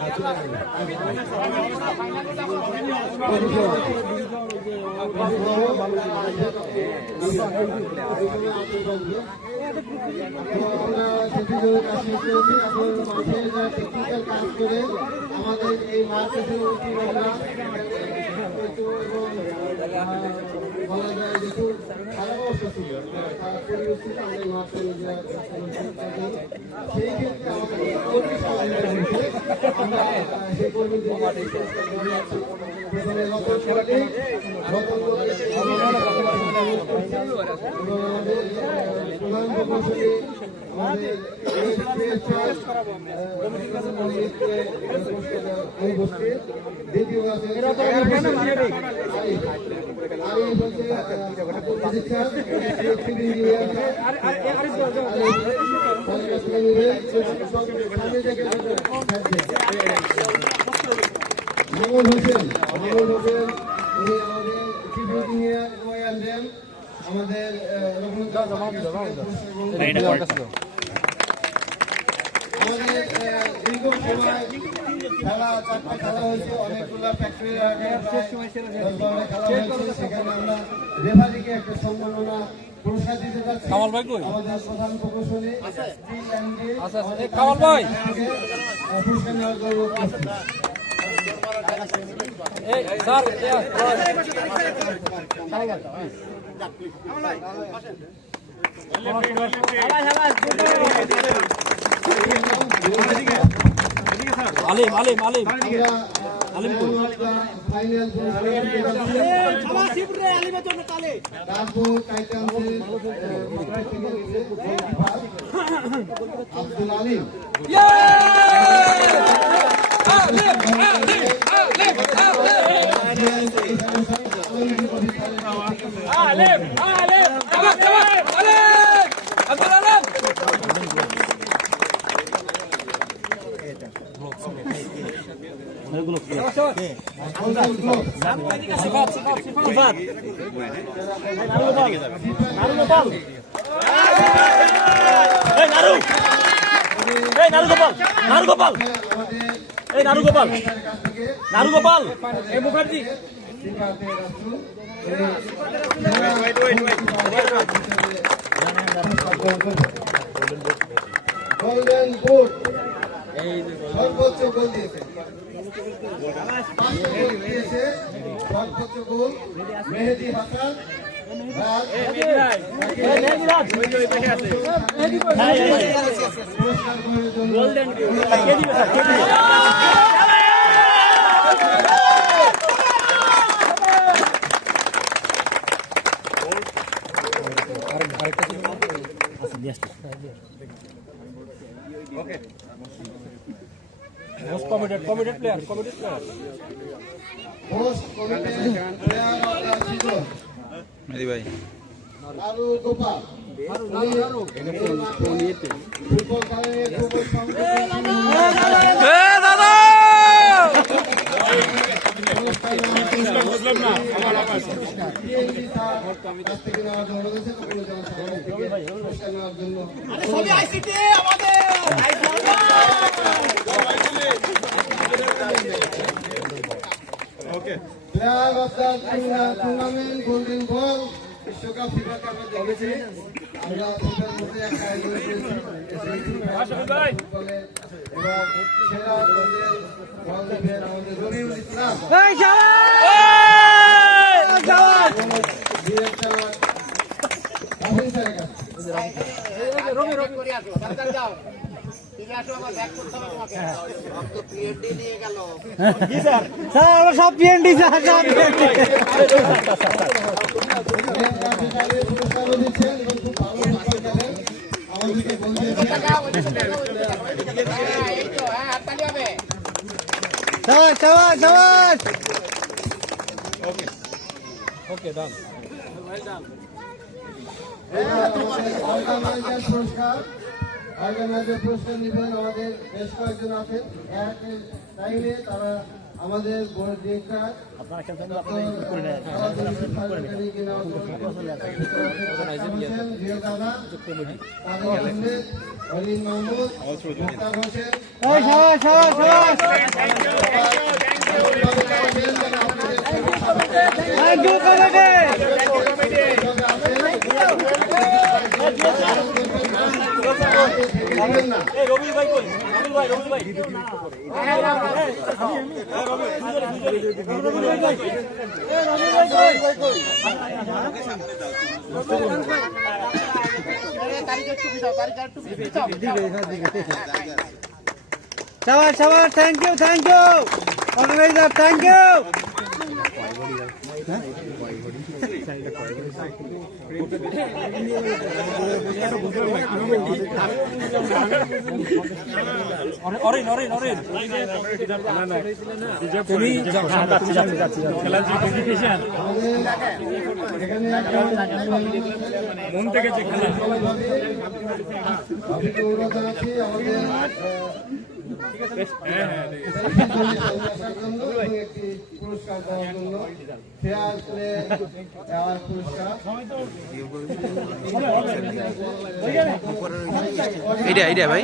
কাজ করে আমাদের এই মার্কেটের বলা যায় যে খুব খারাপ অবস্থা ছিল, খারাপ পরিবেশ ছিল। আমরা এই মাঠটা নিজেরা সেই ক্ষেত্রে আমাদের কর্মী সহযোগিতা হয়েছে। আমরা সেই কর্মীদের প্রথমে রতন করে প্রধান প্রকৌশলী আমাদের দ্বিতীয় মামুন হোসেন উনি আমাদের চিফ ইঞ্জিনিয়ার ওয়াইএলএম আমাদের আমাদের দীর্ঘ সময় খেলা চারটা খেলা হয়েছে, অনেকগুলো ফ্যাক্টরি খেলা হয়েছে। সেখানে আমরা রেফারিকে একটা সম্মাননা পুরস্কার দিতে যাচ্ছি। আমাদের প্রধান প্রকৌশলী পুরস্কার নেওয়ার জন্য আলিম আলিম আলিম আলিম final Abdul Alim Narugopal Mukherjee golden boot সর্বোচ্চ গোল দিয়েছে, সর্বোচ্চ গোল মেহেদী হাসান committed player. मेरी भाई नारू गोपाल दादा player of the tournament golden ball বিশ্বকাপ ফিফা কাপে দেখেছি আমরা ফিফার মধ্যে একটা আয়োজন করেছি এবার সেরা বল দেবেন আমাদের রবিউল ইসলাম ডিরেক্টর অফিসারের কাছে রবি করে আসো সরকার যাও সব পিএনডি ওকে ডান পুরস্কার অর্গানাইজার পুরস্কার নেবেন আমাদের বেশ কয়েকজন আছেন টাইমে তারা আমাদের বোর্ড ডিরেক্টর মাহমুদ মুক্তার হোসেন রবি ভাই কই রবি ভাই शाबाश शाबाश thank you organizer thank you অরেন অরেন অরেন তুমি যাচ্ছি খেলার যে কম্পিটিশন মন থেকে যে খেলা একটি পুরস্কার দেওয়ার জন্য ফেয়ার প্লে পুরস্কার এটা ভাই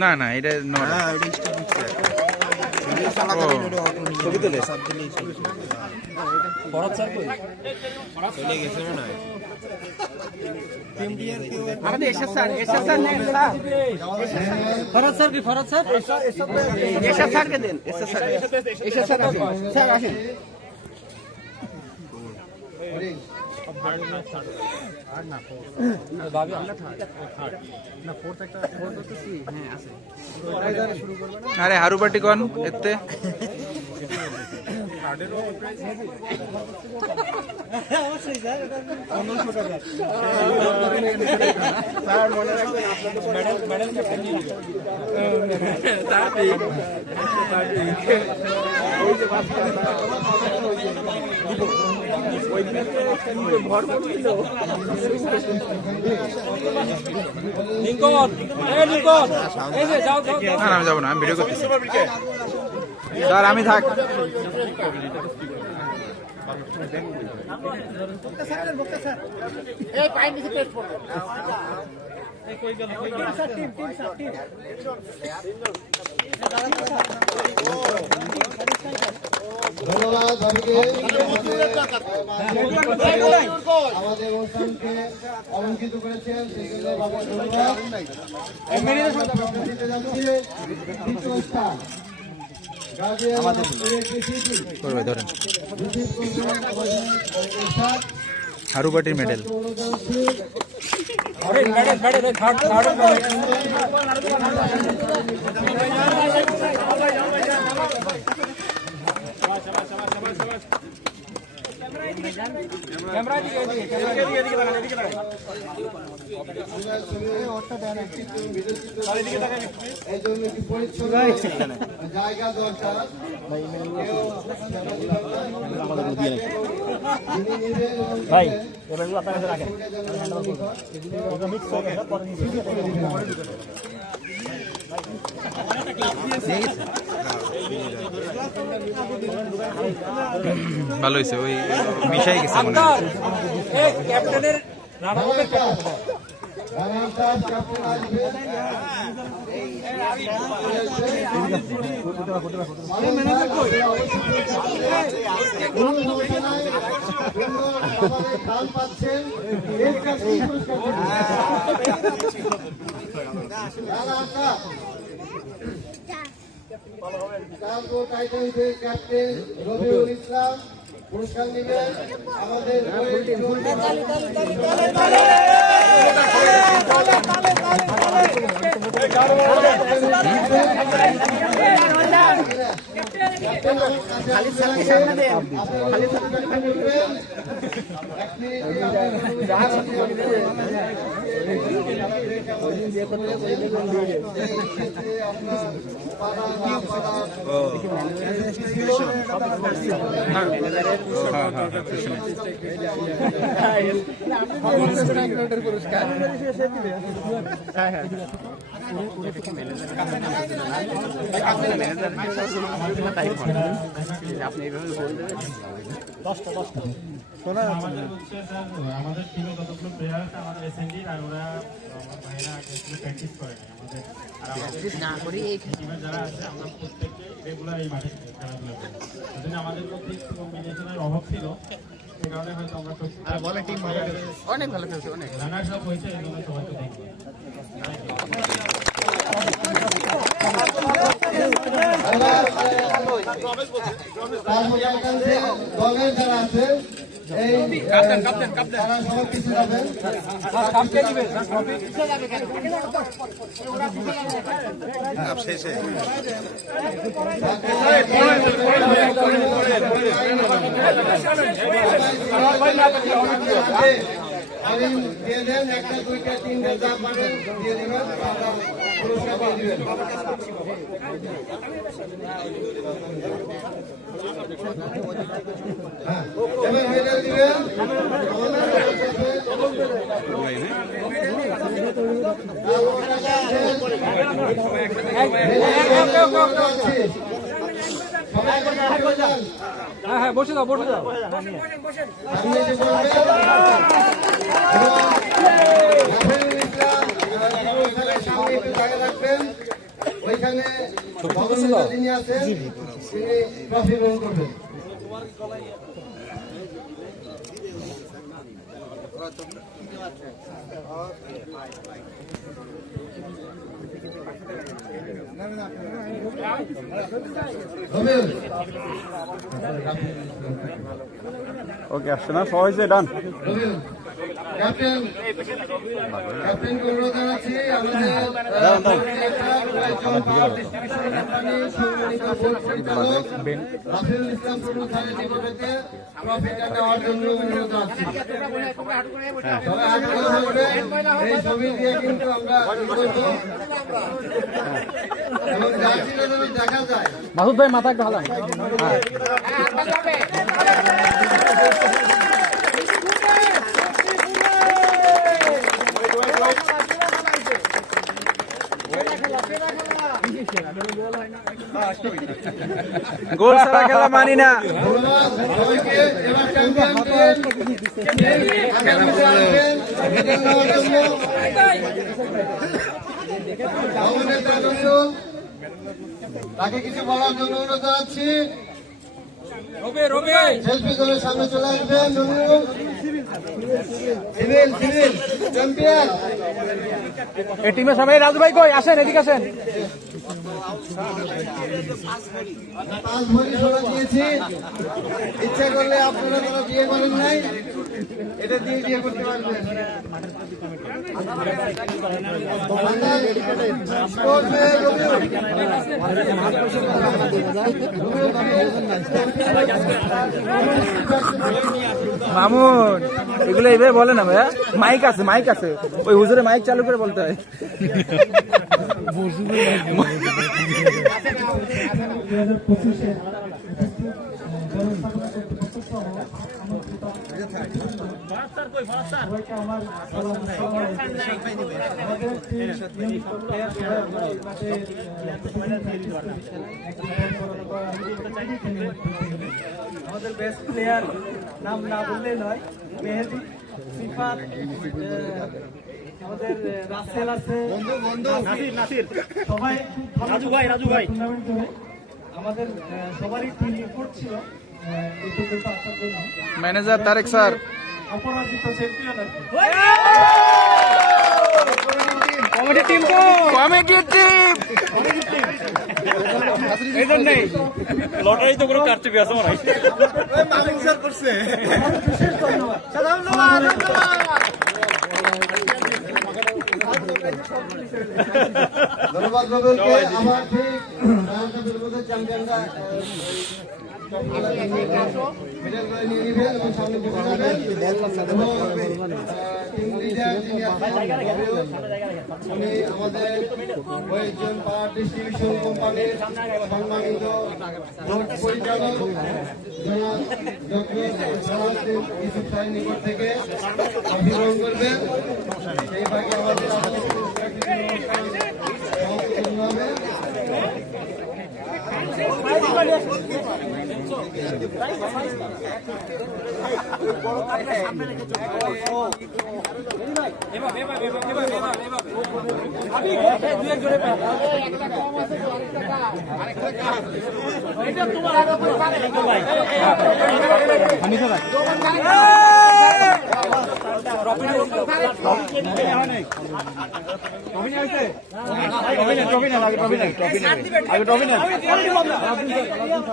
না না এটা ছবি তোলে फरहत सर की फरहत सर एशा सर के देन एशा सर आसेन আরে হারু পার্টি কোন এতে লিঙ্কন এই লিঙ্কন এই যে যাও যাও না আমি যাবো না আমি ভিডিও করতেছি স্যার আমি থাক ধন্যবাদ আমাদের অনুষ্ঠানকে অলঙ্কিত করেছেন সেজন্য দ্বিতীয় স্থান করবে ধরেন হারু পার্টির মেডেল অরেন medal medal third third camera দিকে এদিকে বানান এদিকে বানান এই জন্য কি পরিচ্ছন্ন জায়গা দরকার ভাই এবার আপনারা কাছে রাখেন ভালো হয়েছে ওই মিশাই গেছে মনে হয় এই ক্যাপ্টেনের রানারের ক্যাপ্টেন রবিউল ইসলাম পুরস্কার নেবেন আমাদের আমাদের টিমে কতগুলো প্লেয়ার আছে আমাদের এসএনডি আর ওরা আমার ভাইরা প্র্যাকটিস করে না আমাদের টিমে যারা আছে আমরা প্রত্যেককে রেগুলার এই মাঠে খেলাধুলা করি সেজন্য আমাদের মধ্যে কম্বিনেশনের অভাব ছিল সে কারণে হয়তো আমরা অনেক ভালো খেলছে অনেক রানার্স আপ হয়েছে এই জন্য সবাইকে দেখি দলের যারা আছে এই তারা সবাই পিছিয়ে যাবেন দিয়ে দেন একটা দুইটা তিনটা যা পারেন দিয়ে দিবেন পুরস্কার দিয়ে দিবেন এবার মেডেল দিবেন হ্যাঁ বসে দাও ওইখানে যিনি আছেন তিনি ট্রফি গ্রহণ করবেন ওকে আসছে না সবাই যে ডান ক্যাপ্টেনকে অনুরোধ জানাচ্ছি আমাদের রাফিউল ইসলাম প্রমুখ স্যারের নিকটে ট্রফিটা নেওয়ার জন্য অনুরোধ জানাচ্ছি সবাই হাত করে ধরবেন এই ছবি দিয়ে কিন্তু আমরা এবং জার্সিটা যেন দেখা যায় মাসুদ ভাই মাথা একটু হালান গোল ছাড়া খেলা মানি না সবাইকে এবার চ্যাম্পিয়নকে আগামীতে আসবেন মেডেল নেওয়ার জন্য ভবনের সদস্য তাকে কিছু বলার জন্য অনুরোধ জানাচ্ছি সেলফি করে সামনে চলে আসবেন সিভিল চ্যাম্পিয়ন এই টিমের সবাই রাজু ভাই কই আসেন এদিকে আসেন 5 ভরি সোনা দিয়েছি ইচ্ছা করলে আপনারা যারা বিয়ে করেন নাই এটা দিয়ে বিয়ে করতে পারবেন মামুন এগুলো এইভাবে বলে না ভাইয়া মাইক আছে ওই হুজুরে মাইক চালু করে বলতে হয় আমাদের বেস্ট প্লেয়ার নাম না বললে নয় মেহেদি সিফাত আমাদের রাসেল আছে নাসির সবাই রাজু ভাই টুর্নামেন্ট করে আমাদের সবারই টিম রিপোর্ট ছিল এই পর্যন্ত আসার জন্য ম্যানেজার তারেক স্যার অপরাজিত চ্যাম্পিয়ন আর কি কমিটি টিম এই জন্যই লটারি তো কোনো কারচুপি আছে মনে হয় বিশেষ ধন্যবাদ ধন্যবাদ রবিউলকে আমার ঠিক চ্যাম্পিয়নরা মেডেল করে নিয়ে নেবেন এবং সামনে চলে যাবেন এবং টিম লিডার যিনি আছেন উনি আমাদের ওয়েস্টার্ন পাওয়ার ডিস্ট্রিবিউশন কোম্পানির সম্মানিত পরিচালক ইউসুফ সাহেব নিকট থেকে অভিযোগ করবেন সেই ভাগে আমাদের হবে।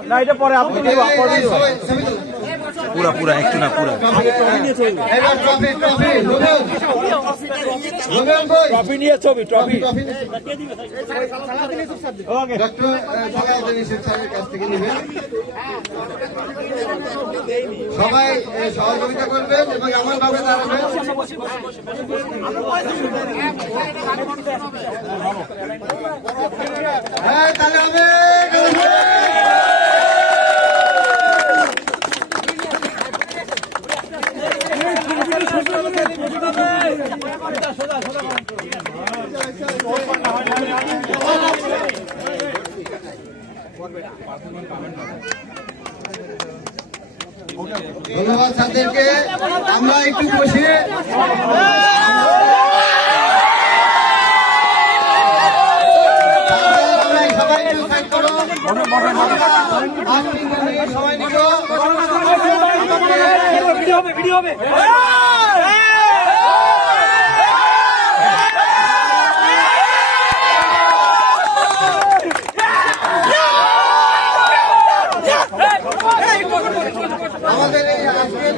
না এটা পরে আপনি পুরা পুরা একটু না পুরা এবার ট্রফি ট্রফি ট্রফি নিয়ে ছবি ট্রফি ডক্টর সালাউদ্দিন ইউসুফ স্যারের কাছ থেকে নেবেন। সবাই সহযোগিতা করবেন এবং আমার ভাবে দাঁড়াবেন। হ্যাঁ তাহলে হবে। ধন্যবাদ স্যারদেরকে। আমরা একটু বসে সবাই একটু সাইড করো। সবাই নিকো ভিডিও হবে আমাদের এই আজকের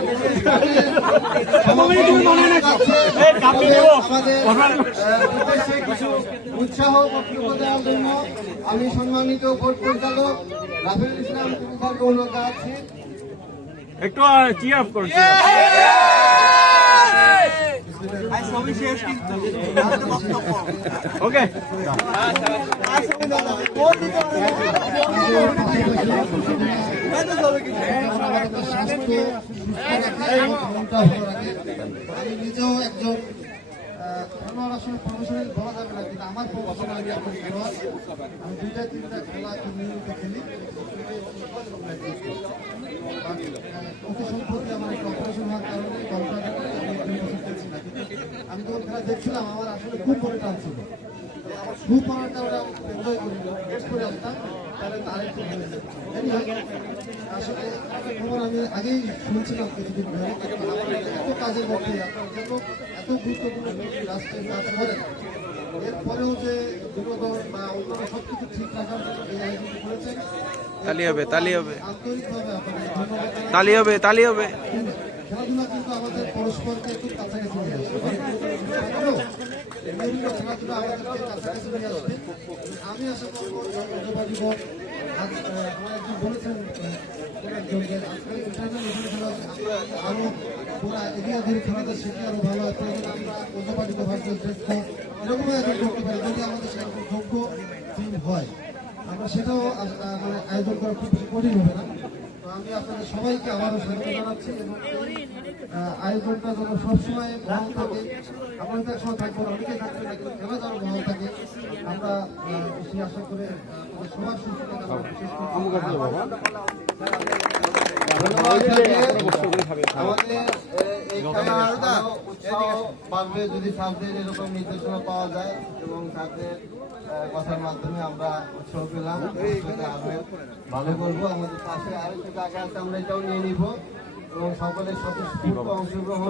আমাদের উদ্দেশ্যে কিছু উৎসাহ বক্তব্য দেওয়ার জন্য আমি সম্মানিত বোর্ড পরিচালক রাফেল ইসলাম স্যারকে অনুরোধ জানাচ্ছি। একটু চিয়ার আপ করুন ওকে আমি নিজেও একজন খেলোয়াড়, আসলে প্রফেশনাল বলা যাবে না, কিন্তু আমার প্রফেশনাল আমি এখন খেলোয়াড়। আমি 2-3টা খেলা নিয়মিত খেলি। প্রফেশন প্রতি আমার একটা অপারেশন হওয়ার কারণে আমি যখন খেলা দেখছিলাম আমার আসলে খুব পরে টানছিল। খুব পড়ার কারণে এনজয় করি, টেস্ট করে আসতাম, তাহলে তার একটু আসলে খবর আমি আগেই শুনছিলাম কিছুদিন ধরে। এত কাজের মধ্যে আপনার জন্য এত গুরুত্বপূর্ণ রাষ্ট্রের কাজ করেন, এরপরেও যে বিনোদন বা অন্যান্য সবকিছু ঠিক রাখার জন্য এই আয়োজন করেছেন, তালি হবে তালি হবে আন্তরিকভাবে আপনাদের ধন্যবাদ। তালি হবে তালি হবে খেলাধুলা কিন্তু আমাদের পরস্পরকে একটু কাছাকাছি নিয়ে আসবে। বিভিন্ন খেলাধুলা আমাদেরকে কাছাকাছি নিয়ে আসবে। আমি আশা করবো আমার একজন বলেছেন আজকাল ইন্টারন্যাশনাল খেলা আরো পুরা এরিয়া ধরে খেলাটা শিখে আরো ভালো হয়। আমরা অন্যপাটি ভার্চুয়াল দেখবো, এরকম আয়োজন করতে পারি যদি আমাদের সেরকম যোগ্য টিম হয়। আমরা সেটাও মানে আয়োজন করা খুব বেশি কঠিন হবে না। তো আমি আপনাদের সবাইকে আবারও স্বাগত জানাচ্ছি এবং আয়োজনটা যেন সবসময় ভালো থাকে। আমরা তো একসময় থাকবো, অনেকে থাকবে না, কিন্তু খেলা যেন ভালো থাকে আমরা বেশি আশা করে সবার সুস্থতা আমাদের এই খেলা উৎসাহ বাড়বে যদি স্যারদের এরকম নির্দেশনা পাওয়া যায় এবং স্যারদের কথার মাধ্যমে আমরা উৎসাহ পেলাম, আরো ভালো করবো। আমাদের পাশে আরেকটু জায়গা আছে, আমরা এটাও নিয়ে নিব এবং সকলের স্বতঃস্ফূর্ত অংশগ্রহণ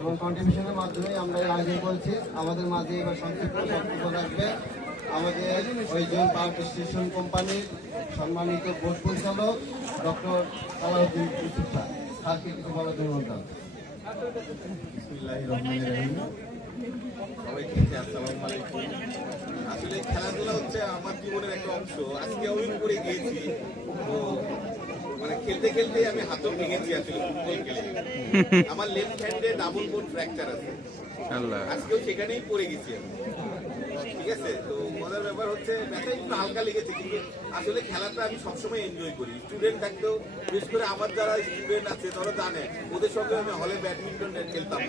এবং কন্ট্রিবিউশনের মাধ্যমে আমরা এই আয়োজন করেছি। আমাদের মাঝে এবার সংক্ষিপ্ত বক্তব্য রাখবে আমাদের ওইজন পাওয়ার ডিস্ট্রিবিউশন কোম্পানির সম্মানিত বোর্ড পরিচালক ডক্টর সালাউদ্দিন ইউসুফ স্যার। স্যারকে কিছু বলার জন্য বলতাম। সবাইকে আসসালামু আলাইকুম। আসলে খেলাধুলা হচ্ছে আমার জীবনের একটা অংশ। আজকে উইন করে গিয়েছি, তো মানে খেলতে খেলতে আমি হাতও ভেঙেছি আসলে ফুটবল খেলে। আমার লেফট হ্যান্ডে ডাবল বোন ফ্র্যাকচার আছে, আজকেও সেখানেই পড়ে গেছি আমি। ঠিক আছে, তো মজার ব্যাপার হচ্ছে ব্যথা একটু হালকা লেগেছে, কিন্তু আসলে খেলাটা আমি সবসময় এনজয় করি। স্টুডেন্ট থাকতেও, বিশেষ করে আমার যারা স্টুডেন্ট আছে তারা জানে, ওদের সঙ্গে আমি হলে ব্যাডমিন্টন খেলতাম।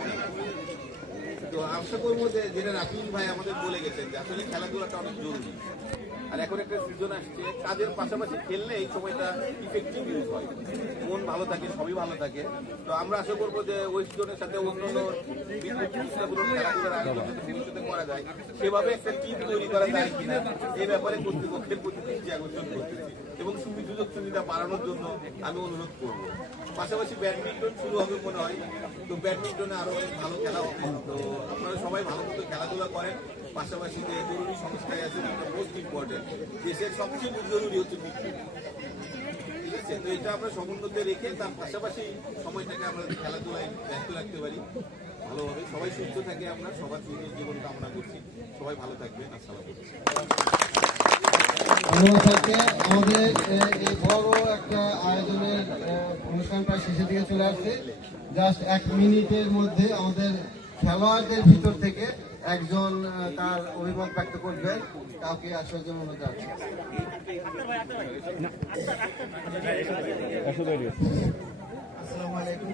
তো আশা করবো যে যেটা রাফিল ভাই আমাদের বলে গেছেন যে আসলে খেলাধুলাটা অনেক জরুরি। আর এখন একটা সিজন আসছে, কাজের পাশাপাশি খেললে এই সময়টা ইফেক্টিভ ইউজ হয়, মন ভালো থাকে, সবই ভালো থাকে। তো আমরা আশা করবো যে ওয়েস্ট জোনের সাথে অন্যান্য সংস্থাগুলোর খেলাধুলার আয়োজন যাতে ভবিষ্যতে করা যায়, সেভাবে একটা টিম তৈরি করা যায় কিনা এই ব্যাপারে কর্তৃপক্ষের প্রতি দৃষ্টি আকর্ষণ করতেছি এবং সুযোগ সুবিধা বাড়ানোর জন্য আমি অনুরোধ করবো। পাশাপাশি ব্যাডমিন্টন শুরু হবে মনে হয়, তো ব্যাডমিন্টনে আরো অনেক ভালো খেলা হবে। তো আপনারা সবাই ভালো মতো খেলাধুলা করেন। পাশাপাশি যে জরুরি সংস্থায় আছে যেটা মোস্ট ইম্পর্টেন্ট, দেশের সবচেয়ে জরুরি হচ্ছে বিদ্যুৎ, ঠিক আছে? তো এটা আমরা সমুন্নতে রেখে তার পাশাপাশি সময়টাকে আমরা খেলাধুলায় ব্যস্ত রাখতে পারি ভালোভাবে। সবাই সুস্থ থাকে, আমরা সবার সুন্দর জীবন কামনা করছি। সবাই ভালো থাকবেন। আসসালামু আলাইকুম। ধন্যবাদ স্যারকে। আমাদের এই বড় একটা আয়োজনের অনুষ্ঠান প্রায় শেষের দিকে চলে আসছে। জাস্ট 1 মিনিটের মধ্যে আমাদের খেলোয়াড়দের ভিতর থেকে একজন তার অভিমত ব্যক্ত করবেন, কাউকে আসার জন্য অনুরোধ আছে। আসসালামু আলাইকুম।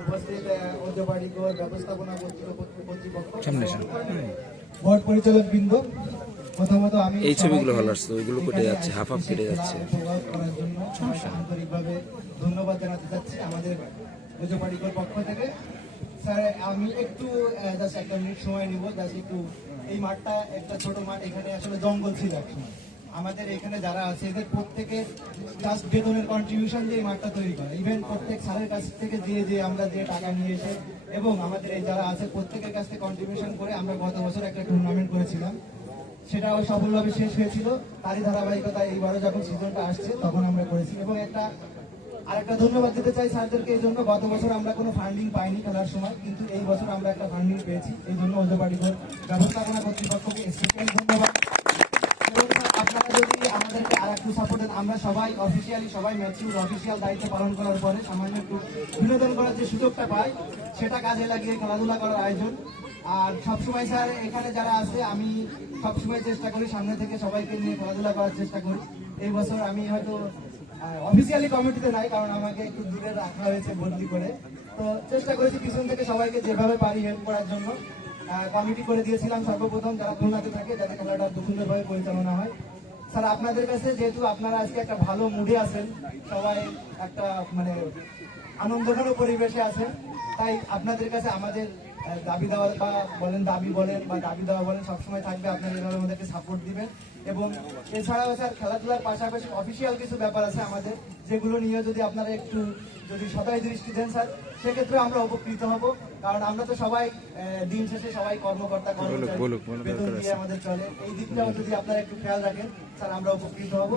উপস্থিত ঐতিহ্যবাহীর ব্যবস্থাপনা কর্তৃপক্ষ, বোর্ড পরিচালক বৃন্দ, প্রথমত আমি এই ছবিগুলো ভালো আসছে, ওইগুলো কেটে যাচ্ছে, হাফ হাফ কেটে যাচ্ছে। করার জন্য আন্তরিকভাবে ধন্যবাদ জানাতে চাচ্ছি আমাদের ঐতিহ্যবাহীর পক্ষ থেকে। স্যার আমি একটু জাস্ট 1 মিনিট সময় নিব, জাস্ট একটু। এই মাঠটা একটা ছোট মাঠ, এখানে আসলে জঙ্গল ছিল একসময়। আমাদের এখানে যারা আছে এদের প্রত্যেকে জাস্ট বেতনের কন্ট্রিবিউশন দিয়ে এই মাঠটা তৈরি করে। ইভেন প্রত্যেক স্যারের কাছ থেকে যে আমরা যে টাকা নিয়ে এসে এবং আমাদের এই যারা আছে প্রত্যেকের কাছ থেকে কন্ট্রিবিউশন করে আমরা গত বছর একটা টুর্নামেন্ট করেছিলাম, সেটাও সফলভাবে শেষ হয়েছিল। তারই ধারাবাহিকতায় এইবারও যখন সিজনটা আসছে তখন আমরা করেছি। এবং আরেকটা ধন্যবাদ দিতে চাই স্যারদেরকে এই জন্য, গত বছর আমরা কোনো ফান্ডিং পাইনি খেলার সময়, কিন্তু এই বছর আমরা একটা ফান্ডিং পেয়েছি। এই জন্য ঐতিহ্যবাহীর ব্যবস্থাপনা কর্তৃপক্ষকে স্পেশালি ধন্যবাদ। আপনারা যদি আমাদেরকে আর একটু সাপোর্ট দেন, আমরা সবাই অফিসিয়ালি সবাই ম্যাচিউর অফিসিয়াল দায়িত্ব পালন করার পরে সামান্য একটু বিনোদন করার যে সুযোগটা পাই সেটা কাজে লাগিয়ে খেলাধুলা করার আয়োজন। আর সবসময় স্যার এখানে যারা আছে আমি সবসময় চেষ্টা করি সামনে থেকে সবাইকে নিয়ে খেলাধুলা করার চেষ্টা করি। এই বছর আমি হয়তো অফিসিয়ালি কমিটিতে নাই, কারণ আমাকে একটু দূরে রাখা হয়েছে বদলি করে। তো চেষ্টা করেছি পিছন থেকে সবাইকে যেভাবে পারি হেল্প করার জন্য। কমিটি করে দিয়েছিলাম সর্বপ্রথম যারা খুলনাতে থাকে, যাতে খেলাটা সুন্দরভাবে পরিচালনা হয়। স্যার আপনাদের কাছে যেহেতু আপনারা আজকে একটা ভালো মুডে আছেন, সবাই একটা মানে আনন্দঘন পরিবেশে আছেন, তাই আপনাদের কাছে আমাদের দাবি দেওয়া বা দাবি দেওয়া বলেন সবসময় থাকবে। আপনারা এভাবে আমাদেরকে সাপোর্ট দিবেন। এবং এছাড়াও স্যার খেলাধুলার পাশাপাশি অফিসিয়াল কিছু ব্যাপার আছে আমাদের, যেগুলো নিয়ে যদি আপনারা একটু সদাই দৃষ্টি দেন স্যার, সেক্ষেত্রে আমরা উপকৃত হব। কারণ আমরা তো সবাই দিন শেষে সবাই কর্মকর্তা কর্মচারী, বেতন দিয়ে আমাদের চলে। এই দিকটাও যদি আপনারা একটু খেয়াল রাখেন স্যার, আমরা উপকৃত হব।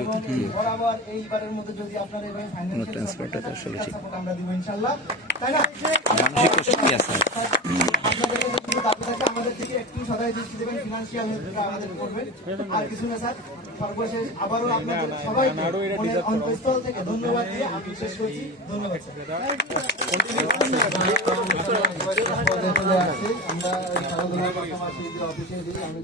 এবং বরাবর এইবারের মধ্যে যদি আপনারা এভাবে ফাইন্যান্সিয়াল সাপোর্ট আমরা দিব ইনশাআল্লাহ, তাই না? আপনাদের যদি দাবি থাকে আমাদের থেকে একটু সদাই দৃষ্টি দেবেন, ফিনান্সিয়াল হেল্প আমাদের করবেন। আর কিছু না স্যার, সর্বশেষ আবারও আপনাদের সবাইকে মনের অন্তঃস্থল থেকে ধন্যবাদ দিয়ে আমি শেষ করছি। ধন্যবাদ স্যার। আমরা খেলাধুলার পাশাপাশি যে অফিসে দিই আমি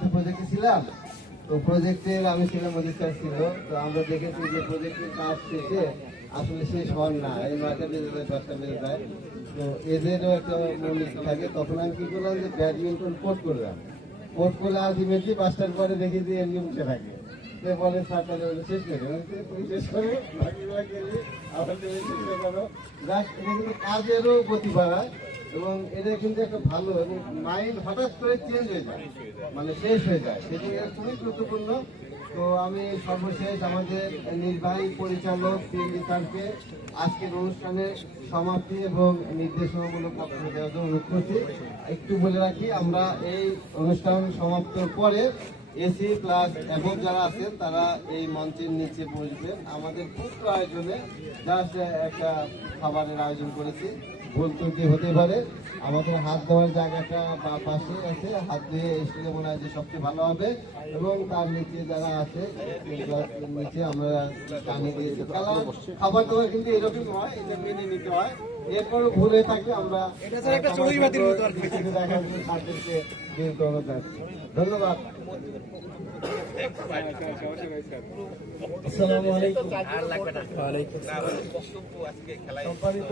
তো প্রজেক্টে ছিলাম, তো প্রজেক্টের আমি ছিলাম অধিকার ছিল। তো আমরা দেখেছি যে প্রজেক্টের কাজ শেষে আসলে শেষ হন না, এই 9টা বেজে যায় 10টা বেজে যায়। তো এদেরও একটা মূল্য থাকে। তখন আমি কি করলাম যে ব্যাডমিন্টন কোর্ট করলাম। কোর্ট করলে আলটিমেটলি 5টার পরে দেখি যে এমনি উঠে থাকে। বলে 7টা শেষ করে তুমি শেষ করে বাকিগুলো গেলে আবার তুমি চেষ্টা করো। এটা কিন্তু কাজেরও গতি বাড়ায় এবং এটা কিন্তু একটা ভালো এবং মাইন্ড হঠাৎ করে চেঞ্জ হয়ে যায়, মানে শেষ হয়ে যায়, সেটি খুবই গুরুত্বপূর্ণ। তো আমি সর্বশেষ আমাদের নির্বাহী পরিচালক পিএনডি স্যারকে আজকের অনুষ্ঠানের সমাপ্তি এবং নির্দেশনামূলক বক্তব্য দেওয়ার জন্য অনুরোধ করছি। একটু বলে রাখি, আমরা এই অনুষ্ঠান সমাপ্তির পরে এসি প্লাস এবং যারা আছেন তারা এই মঞ্চের নিচে বসবেন। আমাদের পুত্র আয়োজনে জাস্ট একটা খাবারের আয়োজন করেছি, ভুল ত্রুটি হতে পারে। আমাদের হাত দেওয়ার জায়গাটা বা পাশে আছে, হাত দিয়ে এসে মনে হয় যে সবচেয়ে ভালো হবে। এবং তার নিচে যারা আছে নিচে আমরা টানিয়ে দিয়েছি। খাবার দাবার কিন্তু এরকম হয়, এটা মেনে নিতে হয়। এরপরে ভুলে থাকি আমরা দেখার জন্য স্যারদেরকে বিনীত অনুরোধ জানাচ্ছি। ধন্যবাদ। আসসালামু আলাইকুম। সম্মানিত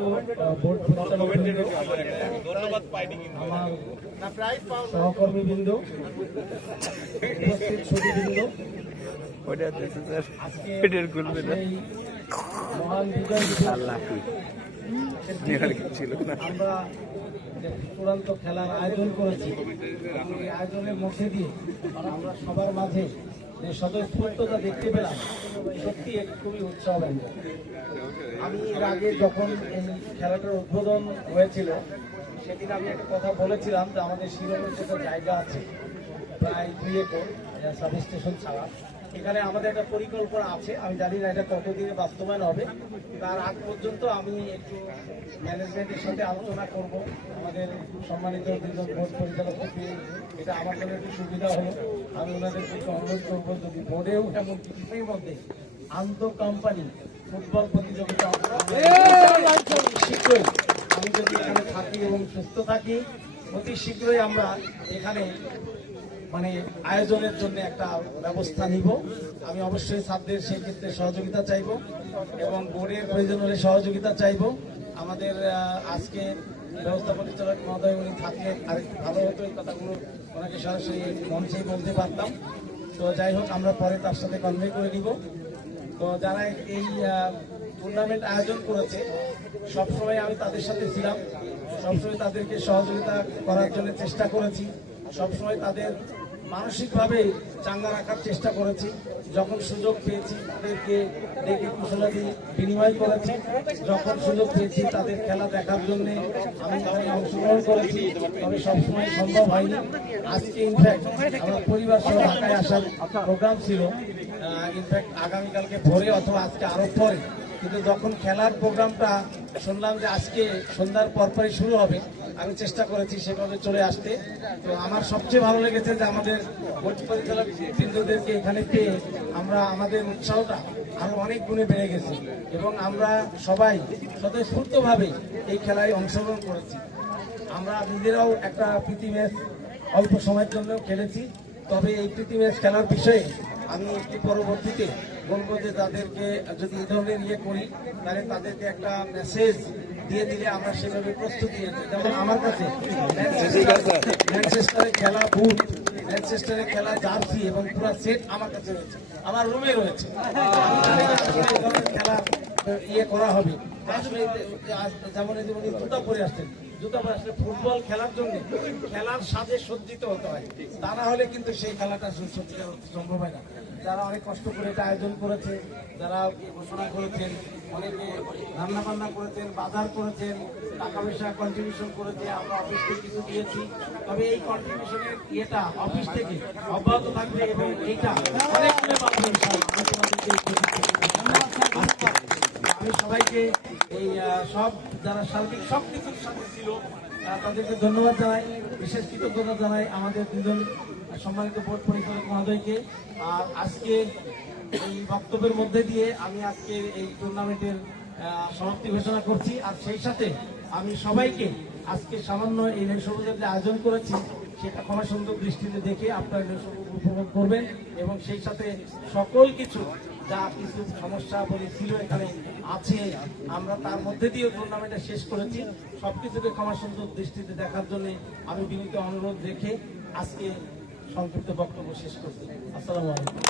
বোর্ড পরিচালকবৃন্দ, আমার সহকর্মীবৃন্দ, উপস্থিত সুধীবৃন্দ, আজকে এই মহান বিজয় দিবস আমরা যে চূড়ান্ত খেলার আয়োজন করেছি, এই আয়োজনের মধ্যে দিয়ে আমরা সবার মাঝে যে স্বতঃস্ফূর্ততা দেখতে পেলাম, সত্যি খুবই উৎসাহব্যঞ্জক। আমি এর আগে যখন এই খেলাটার উদ্বোধন হয়েছিল, সেদিন আমি একটা কথা বলেছিলাম যে আমাদের শিরোমের যেটা জায়গা আছে প্রায় 2 একর সাব স্টেশন ছাড়া, এখানে আমাদের একটা পরিকল্পনা আছে। আমি জানি না এটা কতদিনে বাস্তবায়ন হবে, তার আগ পর্যন্ত আমি একটু ম্যানেজমেন্টের সাথে আলোচনা করব। আমাদের সম্মানিত দুজন বোর্ড পরিচালককে পেয়ে এটা আমার জন্য একটু সুবিধা হলো। আমি ওনাদেরকে একটু অনুরোধ করবো যদি বোর্ডেও এমন কিছুর মধ্যে আন্তঃ কোম্পানি ফুটবল প্রতিযোগিতা শীঘ্রই, আমি যদি এখানে থাকি এবং সুস্থ থাকি, অতি শীঘ্রই আমরা এখানে মানে আয়োজনের জন্য একটা ব্যবস্থা নিব। আমি অবশ্যই ছাত্রদের সেই ক্ষেত্রে সহযোগিতা চাইব এবং বোর্ডের প্রয়োজন হলে সহযোগিতা চাইব। আমাদের আজকে ব্যবস্থা পরিচালক মহোদয় উনি থাকলে আরেকটু ভালো হতো, এই কথাগুলো ওনাকে সরাসরি মঞ্চেই বলতে পারতাম। তো যাই হোক, আমরা পরে তার সাথে কনভে করে নিব। তো যারা এই টুর্নামেন্ট আয়োজন করেছে, সবসময় আমি তাদের সাথে ছিলাম, সবসময় তাদেরকে সহযোগিতা করার জন্য চেষ্টা করেছি, সবসময় তাদের মানসিকভাবে চাঙ্গা রাখার চেষ্টা করেছি। যখন সুযোগ পেয়েছি তাদেরকে ডেকে কুশলাদি বিনিময় করেছি, যখন সুযোগ পেয়েছি তাদের খেলা দেখার জন্য আমি এখানে অংশগ্রহণ করেছি, তবে সবসময় সম্ভব হয়নি। আজকে ইনফ্যাক্ট আমার পরিবার সহ ঢাকায় আসার প্রোগ্রাম ছিল, ইনফ্যাক্ট আগামীকালকে ভোরে অথবা আজকে আরো পরে, কিন্তু যখন খেলার প্রোগ্রামটা শুনলাম যে আজকে সন্ধ্যার পরপরই শুরু হবে, আমি চেষ্টা করেছি সেভাবে চলে আসতে। তো আমার সবচেয়ে ভালো লেগেছে যে আমাদের বোর্ড পরিচালক বৃন্দদেরকে এখানে পেয়ে আমরা আমাদের উৎসাহটা আরো অনেক গুণে বেড়ে গেছে এবং আমরা সবাই স্বতঃস্ফূর্তভাবে এই খেলায় অংশগ্রহণ করেছি। আমরা নিজেরাও একটা প্রীতি ম্যাচ অল্প সময়ের জন্য খেলেছি, তবে এই প্রীতি ম্যাচ খেলার বিষয়ে আমি একটি পরবর্তীতে বলবো যে তাদেরকে যদি এই ধরনের ইয়ে করি, তাহলে তাদেরকে একটা মেসেজ দিয়ে দিলে আমরা সেভাবে প্রস্তুতি নিয়েছি। যেমন আমার কাছে ম্যানচেস্টারে খেলা বুট, ম্যানচেস্টারে খেলা জার্সি এবং পুরো সেট আমার কাছে রয়েছে, আমার রুমে রয়েছে। খেলা ইয়ে করা হবে, আসলে যেমন উনি জুতা পরে আসছেন, জুতা পরে আসলে ফুটবল খেলার জন্য খেলার সাজে সজ্জিত হতে হয়, তা না হলে কিন্তু সেই খেলাটা সত্যিকার সম্ভব হয় না। যারা অনেক কষ্ট করে এটা আয়োজন করেছে, যারা ঘোষণা করেছেন, অনেকে রান্না বান্না করেছেন, বাজার করেছেন, টাকা পয়সা কন্ট্রিবিউশন করেছে, আমরা অফিস থেকে কিছু দিয়েছি, তবে এই কন্ট্রিবিউশনের ইয়েটা অফিস থেকে অব্যাহত থাকবে এবং এইটা অনেক আমি সবাইকে এই সব যারা সার্বিক সব কিছুর সাথে ছিল তাদেরকে ধন্যবাদ জানাই, বিশেষ কৃতজ্ঞতা জানাই আমাদের দুজন সম্মানিত বোর্ড পরিচালক মহোদয়কে। আর আজকে এই বক্তব্যের মধ্যে দিয়ে আমি আজকে এই টুর্নামেন্টের সমাপ্তি ঘোষণা করছি। আর সেই সাথে আমি সবাইকে আজকে সামান্য এই নৈশভোজের যে আয়োজন করেছি সেটা ক্ষমা সুন্দর দৃষ্টিতে দেখে আপনারা উপভোগ করবেন এবং সেই সাথে সকল কিছু যা কিছু সমস্যা বলে ছিল এখানে আছে, আমরা তার মধ্যে দিয়ে টুর্নামেন্টটা শেষ করেছি। সবকিছুকে ক্ষমা সুন্দর দৃষ্টিতে দেখার জন্য আমি বিনীত অনুরোধ রেখে আজকে সংক্ষিপ্ত বক্তব্য শেষ করছি। আসসালামু আলাইকুম।